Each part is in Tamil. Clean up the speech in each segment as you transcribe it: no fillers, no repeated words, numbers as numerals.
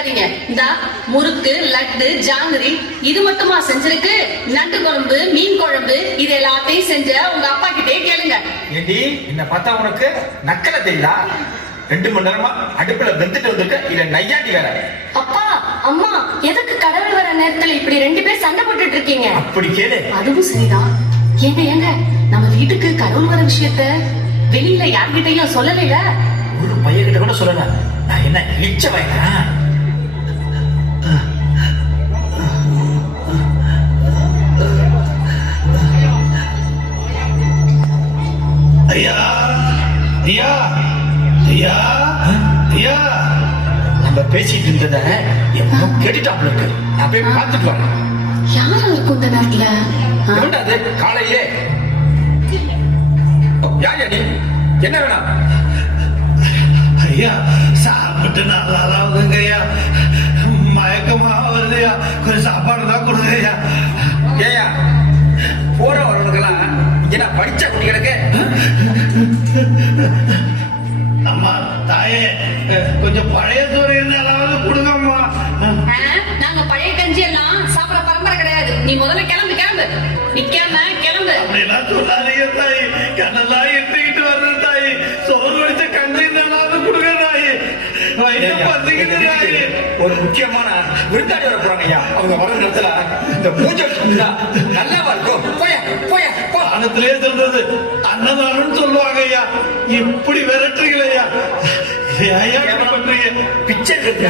கேட்காதீங்க. இந்த முறுக்கு, லட்டு, ஜாங்கிரி இது மட்டுமா செஞ்சிருக்கு? நண்டு குழம்பு, மீன் குழம்பு இது எல்லாத்தையும் செஞ்ச உங்க அப்பா கிட்டே கேளுங்க. ஏண்டி என்ன பார்த்தா உனக்கு நக்கல தெரியல? 2 மணி நேரமா அடுப்புல வெந்துட்டு வந்திருக்க, இல்ல நையாண்டி வேற. அப்பா அம்மா எதுக்கு கடவுள் வர நேரத்துல இப்படி 2 பேர் சண்டை போட்டுட்டு இருக்கீங்க? அப்படி கேளு. அதுவும் சரிதான். ஏங்க நம்ம வீட்டுக்கு கடவுள் வர விஷயத்த வெளியில யார்கிட்டயும் சொல்லல. ஒரு பையன்கிட்ட கூட சொல்லல. நான் என்ன இச்ச வைக்கிறேன்? ஐயா ஐயா ஐயா ஐயா, நம்ம பேசிட்டு இருந்தத எப்போ கேட்டுட்டாப்ல இருக்கு. நான் போய் பார்த்துட்டு வரேன். யாரா இருக்கும் இந்த நேரத்துல? எவன்டா அது காலையிலே? யார் நீ? என்ன வேணாம்? ஐயா சாப்பிட்டு நல்லாவுங்க ஐயா, மயக்கமா வருதுயா, கொஞ்சம் சாப்பாடு தான் கொடுங்க ஐயா. ஏயா போற வரவனுக்கெல்லாம் என்ன படிச்சா குடி கிடக்கு? அம்மா தாயே, கொஞ்சம் பழைய சோறு இருந்தாலாவது கொடுங்கம்மா. நாங்க பழைய கஞ்சி எல்லாம் சாப்பிட பரம்பரை கிடையாது. நீ முதல்ல கிளம்பு கிளம்பு. நிக்காம கிளம்பு. அப்படிலாம் சொல்லாதீங்க தாய், கண்ணெல்லாம் எட்டிக்கிட்டு வர்றது தாய். சோறு வடிச்ச கஞ்சி இருந்தாலாவது கொடுங்க தாய். வயிற்று பசிக்குது தாய். ஒரு முக்கியமான விருந்தாடி வர போறாங்க ஐயா. அவங்க வர நேரத்துல இந்த பூஜை நல்லாவா இருக்கும்? போய போய போ. அன்னத்திலே சொல்றது அன்னதானம் சொல்லுவாங்க ஐயா, இப்படி விரட்டுறீங்களே ஐயா. ஐயா என்ன பண்றீங்க? பிச்சை எடுத்து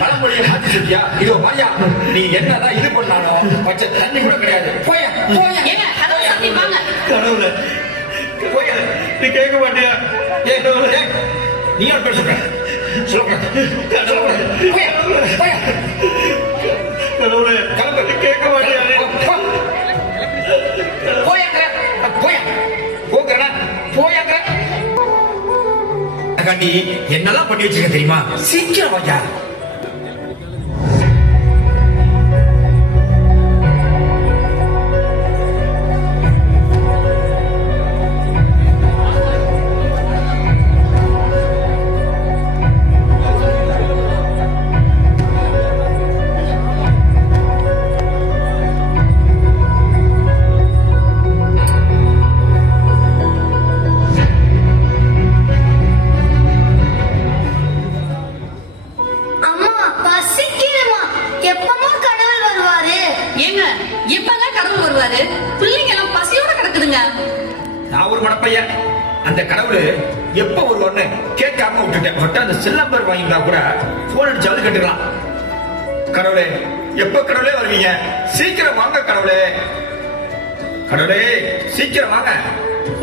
பழமொழியை மாத்தி சொல்லியா? இதோ வாயா, நீ என்னதான் இது பண்ணாலும் பச்சை தண்ணி கூட கிடையாது. போய போய. ஏங்க கதவு சாத்தி வாங்க. கடவுளே, போய. நீ கேட்க மாட்டியா? நீ ஒரு பேர் சொல்ற கடவுளே, கிளம்பு. கேட்க மாட்டியா? என்னெல்லாம் பண்ணி வச்சிருக்க தெரியுமா? சீக்கிரம் வாயா. எப்பதான் கடவுள் வருவாரு? பிள்ளைங்க எல்லாம் பசியோட கிடக்குதுங்க. நான் ஒரு மடப்பையன். அந்த கடவுள் எப்ப வருவான்னு கேட்காம விட்டுட்டேன். பட் அந்த செல் நம்பர் வாங்கிட்டா கூட போன் அடிச்சாவது கட்டுக்கலாம். கடவுளே, எப்ப கடவுளே வருவீங்க? சீக்கிரம் வாங்க கடவுளே. கடவுளே சீக்கிரம் வாங்க.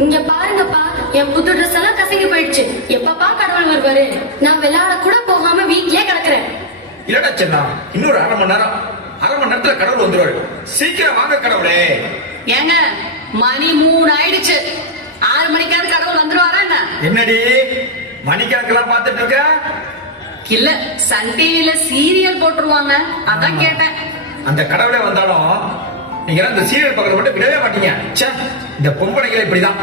இங்க பாருங்கப்பா, என் புது ட்ரெஸ் எல்லாம் கசங்கி போயிடுச்சு. எப்பப்பா கடவுள் வருவாரு? நான் விளையாட கூட போகாம வீட்லயே கிடக்குறேன். இல்லடா சென்னா, இன்னொரு அரை மணி நேரத்துல கடவுள் வந்துருவாரு. சீக்கிரம் வாங்க கடவுளே. ஏங்க மணி 3 ஆயிடுச்சு. 6 மணிக்காவது கடவுள் வந்துருவாரா என்ன? என்னடி மணிக்கணக்கெல்லாம் பார்த்துட்டு இருக்க? இல்ல, சன் டிவில சீரியல் போட்டுருவாங்க, அதான் கேட்டேன். அந்த கடவுளே வந்தாலும் நீங்க இந்த சீரியல் பக்கத்துல மட்டும் விடவே மாட்டீங்க. இந்த பொம்பளைகளை இப்படிதான்.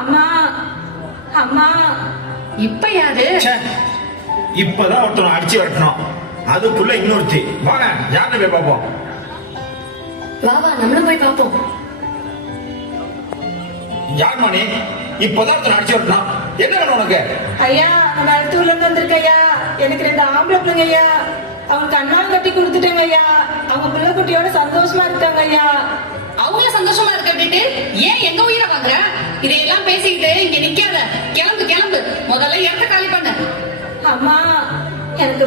அம்மா அம்மா. இப்ப யாரு? இப்பதான் ஒருத்தனை அடிச்சு வரட்டணும், அதுக்குள்ள இன்னொருத்தி. வாங்க, யாருன்னு போய் பார்ப்போம். வா வா, நம்மளும் போய் பார்ப்போம். யார் மணி? இப்பதான் ஒருத்தனை அடிச்சு வரட்டணும். என்ன வேணும் உனக்கு? ஐயா, நான் அடுத்த ஊர்ல இருந்து வந்திருக்கேன் ஐயா. எனக்கு 2 ஆம்பளை பிள்ளைங்க ஐயா. அவங்க கண்ணால் கட்டி கொடுத்துட்டேங்க ஐயா. அவங்க பிள்ளை குட்டியோட சந்தோஷமா இருக்காங்க ஐயா. அவங்கள சந்தோஷமா இருக்கிட்டு ஏன் எங்க உயிரை வாங்குற? இதையெல்லாம் பேசிக்கிட்டு இங்க நிக்காத. கிளம்பு கிளம்பு. முதல்ல இடத்த காலி பண்ணு. அம்மா, எனக்கு